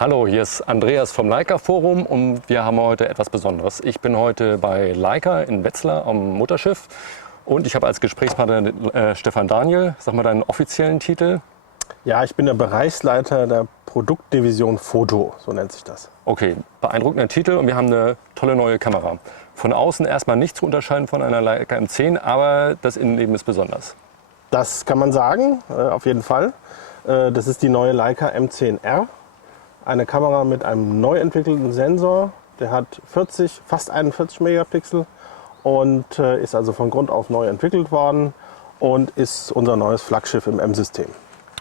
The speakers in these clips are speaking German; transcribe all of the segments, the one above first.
Hallo, hier ist Andreas vom Leica Forum und wir haben heute etwas Besonderes. Ich bin heute bei Leica in Wetzlar am Mutterschiff und ich habe als Gesprächspartner Stefan Daniel. Sag mal deinen offiziellen Titel. Ja, ich bin der Bereichsleiter der Produktdivision Foto, so nennt sich das. Okay, beeindruckender Titel und wir haben eine tolle neue Kamera. Von außen erstmal nicht zu unterscheiden von einer Leica M10, aber das Innenleben ist besonders. Das kann man sagen, auf jeden Fall. Das ist die neue Leica M10R. Eine Kamera mit einem neu entwickelten Sensor. Der hat fast 41 Megapixel und ist also von Grund auf neu entwickelt worden und ist unser neues Flaggschiff im M-System.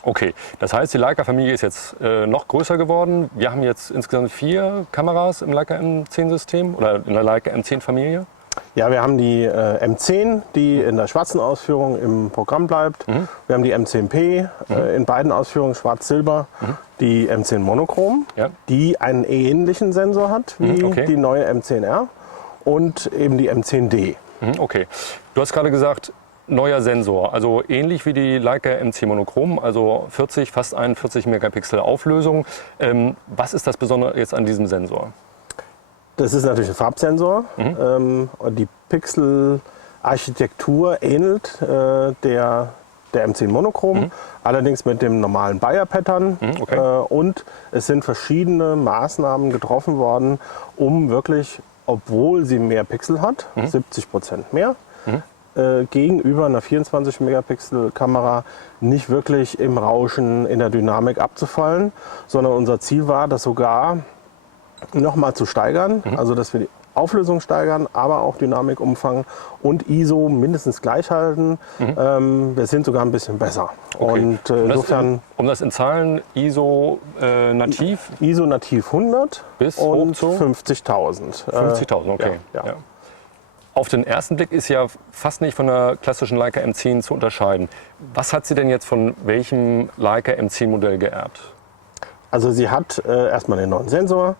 Okay, das heißt, die Leica-Familie ist jetzt noch größer geworden. Wir haben jetzt insgesamt 4 Kameras im Leica M10-System oder in der Leica M10-Familie. Ja, wir haben die M10, die in der schwarzen Ausführung im Programm bleibt. Wir haben die M10P in beiden Ausführungen schwarz-silber. Die M10 Monochrom, Ja. die einen ähnlichen Sensor hat wie okay. die neue M10R. Und eben die M10D. Okay, du hast gerade gesagt, neuer Sensor, also ähnlich wie die Leica M10 Monochrom, also 40, fast 41 Megapixel Auflösung. Was ist das Besondere jetzt an diesem Sensor? Das ist natürlich ein Farbsensor. Die Pixelarchitektur ähnelt der M10 Monochrom, allerdings mit dem normalen Bayer-Pattern. Okay. Und es sind verschiedene Maßnahmen getroffen worden, um wirklich, obwohl sie mehr Pixel hat, 70% mehr, gegenüber einer 24 Megapixel Kamera nicht wirklich im Rauschen, in der Dynamik abzufallen, sondern unser Ziel war, das sogar noch mal zu steigern, also dass wir die Auflösung steigern, aber auch Dynamikumfang und ISO mindestens gleich halten. Wir sind sogar ein bisschen besser. Okay. Und insofern Um das in Zahlen, ISO nativ ISO nativ 100 bis und hoch zu 50.000. 50.000, okay. Ja. Ja. Auf den ersten Blick ist ja fast nicht von der klassischen Leica M10 zu unterscheiden. Was hat sie denn jetzt von welchem Leica M10 Modell geerbt? Also sie hat erstmal den neuen Sensor.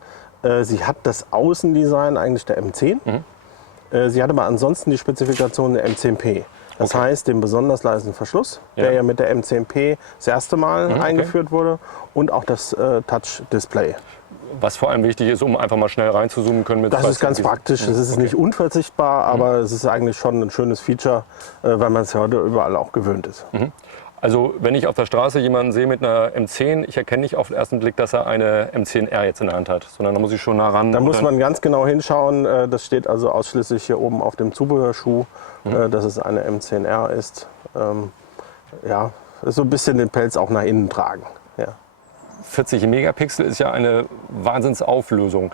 Sie hat das Außendesign eigentlich der M10. Sie hat aber ansonsten die Spezifikation der M10P. Das heißt, den besonders leisen Verschluss, der ja mit der M10P das erste Mal eingeführt wurde, und auch das Touch-Display. Was vor allem wichtig ist, um einfach mal schnell reinzoomen können. Mit Das ist ganz praktisch. Das ist nicht unverzichtbar, aber es ist eigentlich schon ein schönes Feature, weil man es ja heute überall auch gewöhnt ist. Also wenn ich auf der Straße jemanden sehe mit einer M10, ich erkenne nicht auf den ersten Blick, dass er eine M10R jetzt in der Hand hat, sondern da muss ich schon nah ran. Da muss man ganz genau hinschauen. Das steht also ausschließlich hier oben auf dem Zubehörschuh, dass es eine M10R ist. Ja, so ein bisschen den Pelz auch nach innen tragen. Ja. 40 Megapixel ist ja eine Wahnsinnsauflösung.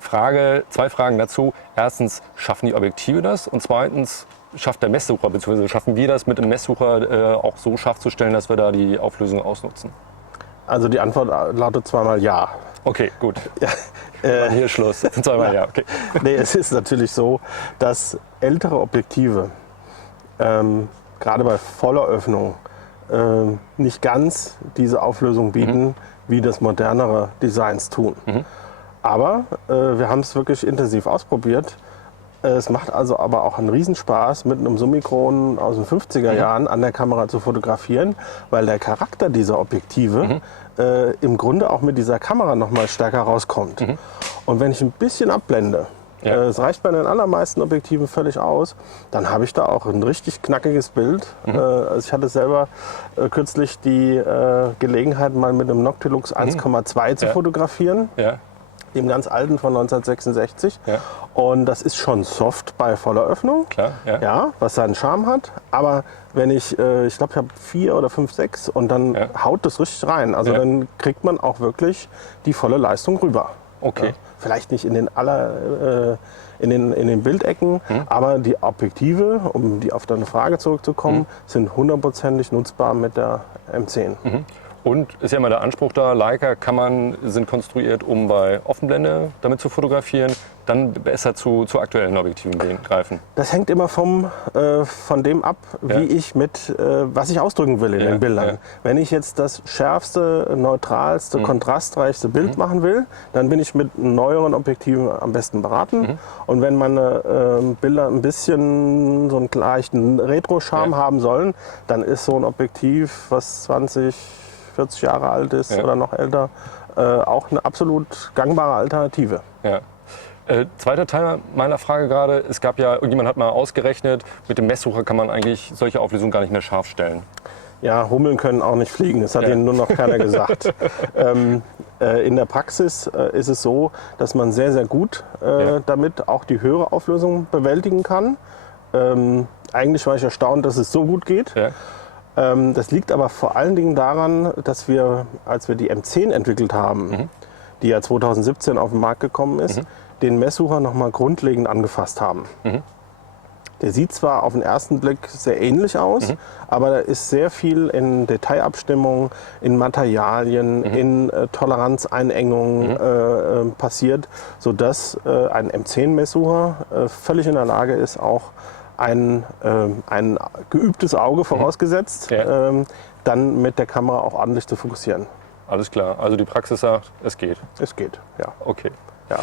Zwei Fragen dazu. Erstens, schaffen die Objektive das? Und zweitens, schafft der Messsucher, beziehungsweise schaffen wir das mit dem Messsucher auch so scharf zu stellen, dass wir da die Auflösung ausnutzen? Also die Antwort lautet zweimal ja. Okay, gut. Ja, Hier Schluss. Zweimal ja. Okay. Nee, es ist natürlich so, dass ältere Objektive, gerade bei voller Öffnung, nicht ganz diese Auflösung bieten, wie das modernere Designs tun. Aber wir haben es wirklich intensiv ausprobiert. Es macht also aber auch einen Riesenspaß, mit einem Summikron aus den 50er Jahren an der Kamera zu fotografieren, weil der Charakter dieser Objektive im Grunde auch mit dieser Kamera noch mal stärker rauskommt. Und wenn ich ein bisschen abblende, es reicht bei den allermeisten Objektiven völlig aus, dann habe ich da auch ein richtig knackiges Bild. Also ich hatte selber kürzlich die Gelegenheit, mal mit einem Noctilux 1,2 zu fotografieren. Ja. Dem ganz alten von 1966. Ja. Und das ist schon soft bei voller Öffnung. Klar, ja. Was seinen Charme hat. Aber wenn ich glaube, ich habe 4 oder 5, 6 und dann haut das richtig rein. Also dann kriegt man auch wirklich die volle Leistung rüber. Okay. Ja. Vielleicht nicht in den in den Bildecken, aber die Objektive, um auf deine Frage zurückzukommen, sind hundertprozentig nutzbar mit der M10. Und ist ja immer der Anspruch da, Leica-Kammern sind konstruiert, um bei Offenblende damit zu fotografieren, dann besser zu aktuellen Objektiven greifen. Das hängt immer von dem ab, wie ich was ich ausdrücken will in den Bildern. Ja. Wenn ich jetzt das schärfste, neutralste, kontrastreichste Bild machen will, dann bin ich mit neueren Objektiven am besten beraten. Und wenn meine Bilder ein bisschen so einen leichten Retro-Charme haben sollen, dann ist so ein Objektiv, was 20, 40 Jahre alt ist Ja. oder noch älter, auch eine absolut gangbare Alternative. Ja. Zweiter Teil meiner Frage gerade, es gab ja, irgendjemand hat mal ausgerechnet, mit dem Messsucher kann man eigentlich solche Auflösungen gar nicht mehr scharf stellen. Ja, Hummeln können auch nicht fliegen, das hat Ja. Ihnen nur noch keiner gesagt. In der Praxis ist es so, dass man sehr, sehr gut damit auch die höhere Auflösung bewältigen kann. Eigentlich war ich erstaunt, dass es so gut geht. Ja. Das liegt aber vor allen Dingen daran, dass wir, als wir die M10 entwickelt haben, die ja 2017 auf den Markt gekommen ist, den Messsucher nochmal grundlegend angefasst haben. Der sieht zwar auf den ersten Blick sehr ähnlich aus, aber da ist sehr viel in Detailabstimmung, in Materialien, in Toleranzeinengungen passiert, sodass ein M10-Messsucher völlig in der Lage ist, auch ein geübtes Auge vorausgesetzt, Ja. dann mit der Kamera auch ordentlich zu fokussieren. Alles klar, also die Praxis sagt, es geht. Es geht, ja. Okay. ja.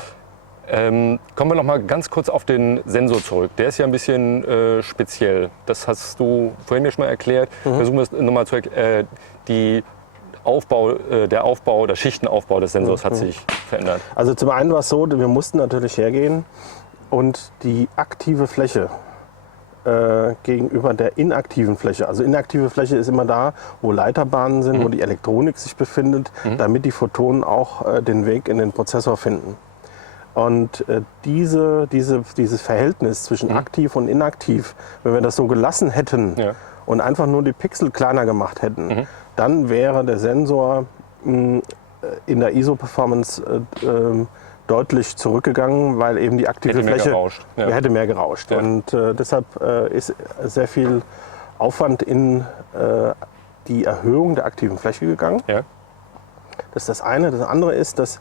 Kommen wir noch mal ganz kurz auf den Sensor zurück. Der ist ja ein bisschen speziell. Das hast du vorhin mir schon mal erklärt. Versuchen wir es nochmal zu erklären. Der Schichtenaufbau des Sensors hat sich verändert. Also zum einen war es so, wir mussten natürlich hergehen und die aktive Fläche gegenüber der inaktiven Fläche. Also inaktive Fläche ist immer da, wo Leiterbahnen sind, wo die Elektronik sich befindet, damit die Photonen auch den Weg in den Prozessor finden. Und dieses Verhältnis zwischen aktiv und inaktiv, wenn wir das so gelassen hätten und einfach nur die Pixel kleiner gemacht hätten, dann wäre der Sensor in der ISO-Performance deutlich zurückgegangen, weil eben die aktive Fläche hätte mehr gerauscht. Ja. Und deshalb ist sehr viel Aufwand in die Erhöhung der aktiven Fläche gegangen. Ja. Das ist das eine. Das andere ist, dass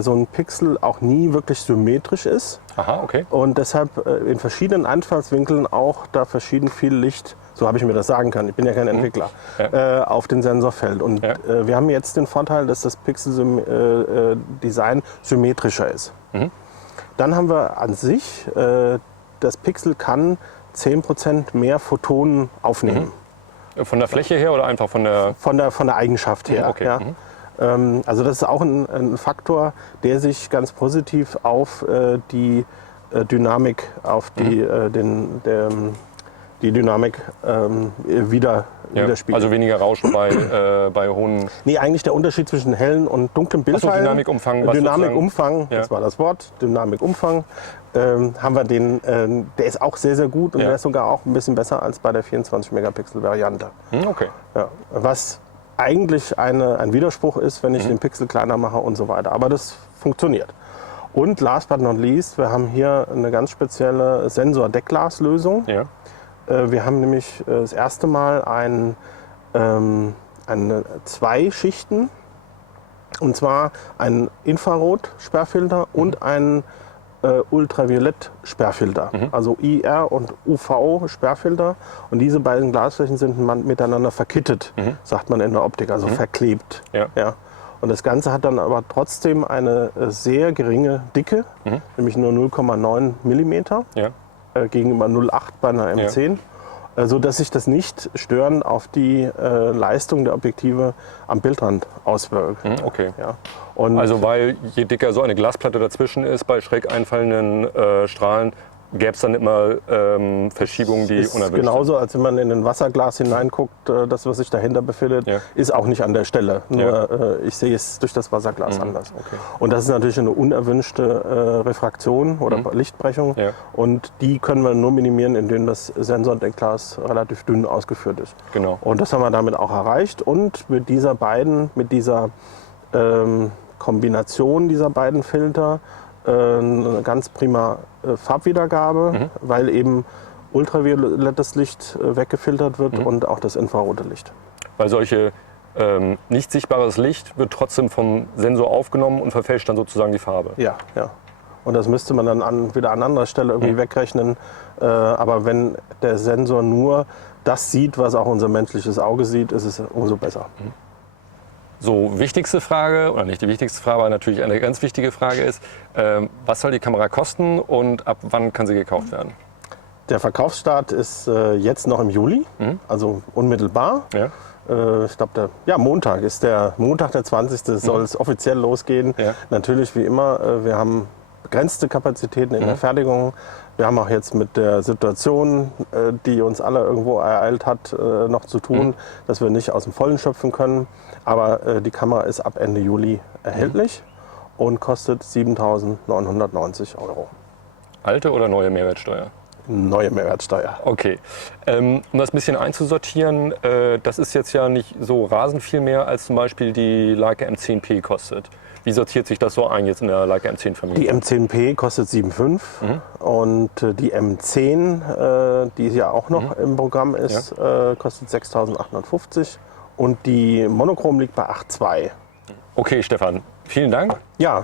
so ein Pixel auch nie wirklich symmetrisch ist. Aha, okay. Und deshalb in verschiedenen Einfallswinkeln auch da verschieden viel Licht, so habe ich mir das sagen können, ich bin ja kein Entwickler, auf den Sensor fällt. Und wir haben jetzt den Vorteil, dass das Pixel-Design symmetrischer ist. Dann haben wir an sich, das Pixel kann 10% mehr Photonen aufnehmen. Von der Fläche her oder einfach von der... Von der Eigenschaft her. Okay. Ja. Also das ist auch ein Faktor, der sich ganz positiv auf die Dynamik, auf die Dynamik widerspiegelt. Also weniger Rauschen bei hohen... Nee, eigentlich der Unterschied zwischen hellen und dunklem Bildteilen. Dynamikumfang. Dynamikumfang, das war das Wort, Dynamikumfang. Haben wir der ist auch sehr, sehr gut und der ist sogar auch ein bisschen besser als bei der 24-Megapixel-Variante. Okay. Ja, was eigentlich ein Widerspruch ist, wenn ich den Pixel kleiner mache und so weiter. Aber das funktioniert. Und last but not least, wir haben hier eine ganz spezielle Sensor-Deckglas-Lösung. Ja. Wir haben nämlich das erste Mal zwei Schichten, und zwar einen Infrarot-Sperrfilter und einen Ultraviolett-Sperrfilter, also IR und UV-Sperrfilter. Und diese beiden Glasflächen sind miteinander verkittet, sagt man in der Optik, also verklebt. Ja. Ja. Und das Ganze hat dann aber trotzdem eine sehr geringe Dicke, nämlich nur 0,9 mm gegenüber 0,8 bei einer M10. Sodass sich das nicht störend auf die Leistung der Objektive am Bildrand auswirkt. Okay. Ja. Und Also weil je dicker so eine Glasplatte dazwischen ist, bei schräg einfallenden Strahlen, gäbe es dann immer Verschiebungen, die ist unerwünscht genauso, als wenn man in ein Wasserglas hineinguckt, das, was sich dahinter befindet, ist auch nicht an der Stelle. Nur ich sehe es durch das Wasserglas anders. Okay. Und das ist natürlich eine unerwünschte Refraktion oder Lichtbrechung. Ja. Und die können wir nur minimieren, indem das Sensordeckglas relativ dünn ausgeführt ist. Genau. Und das haben wir damit auch erreicht. Und mit dieser Kombination dieser beiden Filter eine ganz prima Farbwiedergabe, weil eben ultraviolettes Licht weggefiltert wird und auch das infrarote Licht. Weil solche nicht sichtbares Licht wird trotzdem vom Sensor aufgenommen und verfälscht dann sozusagen die Farbe. Ja, ja. Und das müsste man dann wieder an anderer Stelle irgendwie wegrechnen. Aber wenn der Sensor nur das sieht, was auch unser menschliches Auge sieht, ist es umso besser. So, wichtigste Frage, oder nicht die wichtigste Frage, aber natürlich eine ganz wichtige Frage ist, was soll die Kamera kosten und ab wann kann sie gekauft werden? Der Verkaufsstart ist jetzt noch im Juli, also unmittelbar. Ja. ich glaube, Montag ist Montag der 20. soll es offiziell losgehen. Ja. Natürlich wie immer, wir haben begrenzte Kapazitäten in der Fertigung. Wir haben auch jetzt mit der Situation, die uns alle irgendwo ereilt hat, noch zu tun, dass wir nicht aus dem Vollen schöpfen können. Aber die Kamera ist ab Ende Juli erhältlich und kostet 7.990 €. Alte oder neue Mehrwertsteuer? Neue Mehrwertsteuer. Okay. Um das ein bisschen einzusortieren, das ist jetzt ja nicht so rasend viel mehr, als zum Beispiel die Leica M10P kostet. Wie sortiert sich das so ein jetzt in der Leica M10-Familie? Die M10P kostet 7,5 und die M10, die ja auch noch im Programm ist, kostet 6.850 und die Monochrom liegt bei 8,2. Okay, Stefan, vielen Dank. Ja,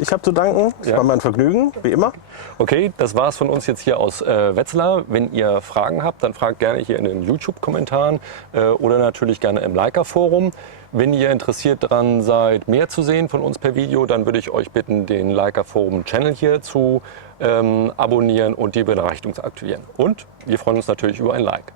ich habe zu danken. Es war mein Vergnügen, wie immer. Okay, das war's von uns jetzt hier aus Wetzlar. Wenn ihr Fragen habt, dann fragt gerne hier in den YouTube-Kommentaren oder natürlich gerne im Leica-Forum. Wenn ihr interessiert daran seid, mehr zu sehen von uns per Video, dann würde ich euch bitten, den Leica-Forum-Channel hier zu abonnieren und die Benachrichtigung zu aktivieren. Und wir freuen uns natürlich über ein Like.